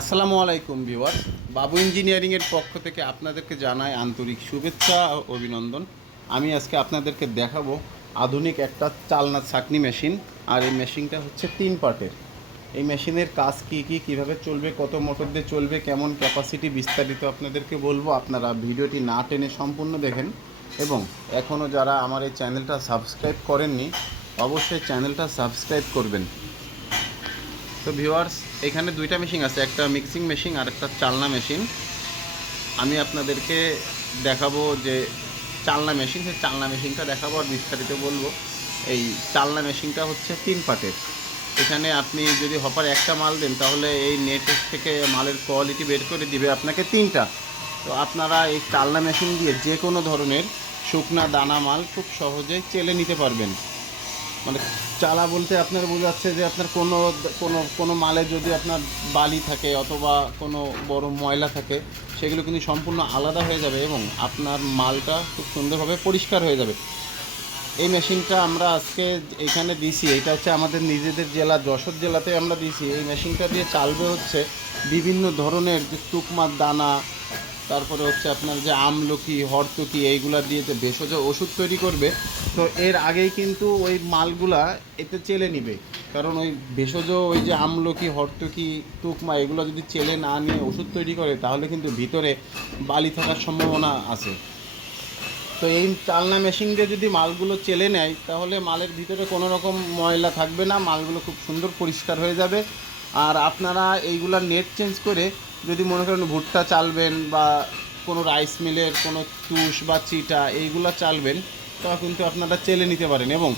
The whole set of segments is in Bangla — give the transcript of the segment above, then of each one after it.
আসসালামু আলাইকুম ভিউয়ার্স, বাবু ইঞ্জিনিয়ারিংয়ের পক্ষ থেকে আপনাদেরকে জানাই আন্তরিক শুভেচ্ছা ও অভিনন্দন। আমি আজকে আপনাদেরকে দেখাবো আধুনিক একটা চালনা ছাঁকনি মেশিন। আর এই মেশিনটা হচ্ছে 3 পার্টের। এই মেশিনের কাজ কীভাবে চলবে, কত মোটর দিয়ে চলবে, কেমন ক্যাপাসিটি, বিস্তারিত আপনাদেরকে বলবো। আপনারা ভিডিওটি না টেনে সম্পূর্ণ দেখেন এবং এখনও যারা আমার এই চ্যানেলটা সাবস্ক্রাইব করেননি অবশ্যই চ্যানেলটা সাবস্ক্রাইব করবেন। তো ভিউয়ার্স, এখানে দুইটা মেশিন আছে, একটা মিক্সিং মেশিন আর একটা চালনা মেশিন। আমি আপনাদেরকে দেখাবো যে চালনা মেশিন, সেই চালনা মেশিনটা দেখাবো আর বিস্তারিত বলবো। এই চালনা মেশিনটা হচ্ছে 3 পার্টের। এখানে আপনি যদি হপার একটা মাল দেন তাহলে এই নেটের থেকে মালের কোয়ালিটি বের করে দিবে আপনাকে 3টা। তো আপনারা এই চালনা মেশিন দিয়ে যে কোনো ধরনের শুকনা দানা মাল খুব সহজেই চেলে নিতে পারবেন। মানে চালা বলতে আপনার বোঝাচ্ছে যে আপনার কোনো কোনো কোনো মালে যদি আপনার বালি থাকে অথবা কোনো বড় ময়লা থাকে, সেগুলো কিন্তু সম্পূর্ণ আলাদা হয়ে যাবে এবং আপনার মালটা খুব সুন্দরভাবে পরিষ্কার হয়ে যাবে। এই মেশিনটা আমরা আজকে এখানে দিছি, এটা হচ্ছে আমাদের নিজেদের জেলা যশোর জেলাতে আমরা দিছি। এই মেশিনটা দিয়ে চালবে হচ্ছে বিভিন্ন ধরনের যে তুকমার দানা, তারপরে হচ্ছে আপনার যে আমলকি, হরতকি, এইগুলা দিয়ে যে ভেষজ ওষুধ তৈরি করবে। তো এর আগেই কিন্তু ওই মালগুলা এতে চেলে নিবে, কারণ ওই ভেষজ ওই যে আমলকি, হরতকি, তুকমা এগুলো যদি চেলে না নিয়ে ওষুধ তৈরি করে তাহলে কিন্তু ভিতরে বালি থাকার সম্ভাবনা আছে। তো এই চালনা মেশিন দিয়ে যদি মালগুলো চেলে নেয় তাহলে মালের ভিতরে কোনো রকম ময়লা থাকবে না, মালগুলো খুব সুন্দর পরিষ্কার হয়ে যাবে। আর আপনারা এইগুলা নেট চেঞ্জ করে যদি মনে করেন ভুট্টা চালবেন বা কোনো রাইস মিলের কোনো তুষ বা চিটা এইগুলা চালবেন, তা কিন্তু আপনারা চেলে নিতে পারেন এবং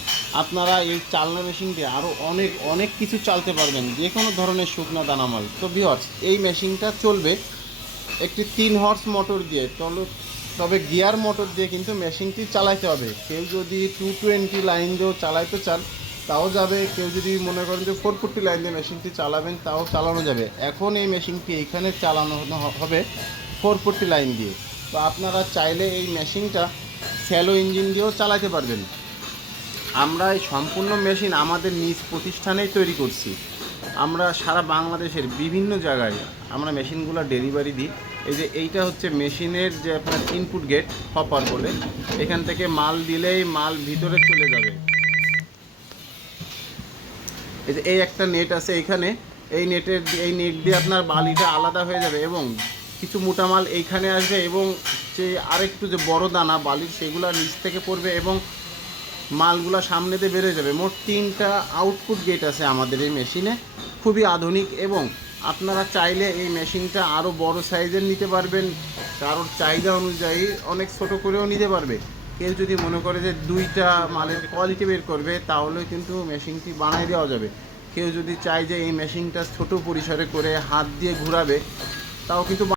আপনারা এই চালনা মেশিন দিয়ে আরও অনেক অনেক কিছু চালতে পারবেন, যে কোনো ধরনের শুকনো দানামাল। তো ভিউয়ার্স, এই মেশিনটা চলবে একটি 3 হর্স মোটর দিয়ে। তবে গিয়ার মোটর দিয়ে কিন্তু মেশিনটি চালাইতে হবে। কেউ যদি 220 লাইন দিয়েও চালাইতে চান তাও যাবে, কেউ যদি মনে করেন যে 440 লাইন দিয়ে মেশিনটি চালাবেন তাও চালানো যাবে। এখন এই মেশিনটি এইখানে চালানো হবে 440 লাইন দিয়ে। তো আপনারা চাইলে এই মেশিনটা স্যালো ইঞ্জিন দিয়েও চালাতে পারবেন। আমরা এই সম্পূর্ণ মেশিন আমাদের নিজ প্রতিষ্ঠানেই তৈরি করছি। আমরা সারা বাংলাদেশের বিভিন্ন জায়গায় আমরা মেশিনগুলো ডেলিভারি দিই। এই যে এইটা হচ্ছে মেশিনের যে আপনার ইনপুট গেট, হপার বলে। এখান থেকে মাল দিলেই মাল ভিতরে চলে যাবে। এই যে এই একটা নেট আছে এইখানে, এই নেট দিয়ে আপনার বালিটা আলাদা হয়ে যাবে এবং কিছু মোটা মাল এইখানে আসবে এবং যে আরেকটু যে বড় দানা বালির সেগুলো নিচ থেকে পড়বে এবং মালগুলা সামনে দিয়ে বেরোয় যাবে। মোট 3টা আউটপুট গেট আছে আমাদের এই মেশিনে, খুবই আধুনিক। এবং আপনারা চাইলে এই মেশিনটা আরও বড় সাইজের নিতে পারবেন, কারোর চাহিদা অনুযায়ী অনেক ছোট করেও নিতে পারবে। কেউ যদি মনে করে যে 2টা মালের কোয়ালিটি বের করবে তাহলে কিন্তু মেশিনটি বানিয়ে দেওয়া যাবে। কেউ যদি চায় যে এই মেশিনটা ছোট পরিসরে করে হাত দিয়ে ঘোরাবে তাও কিন্তু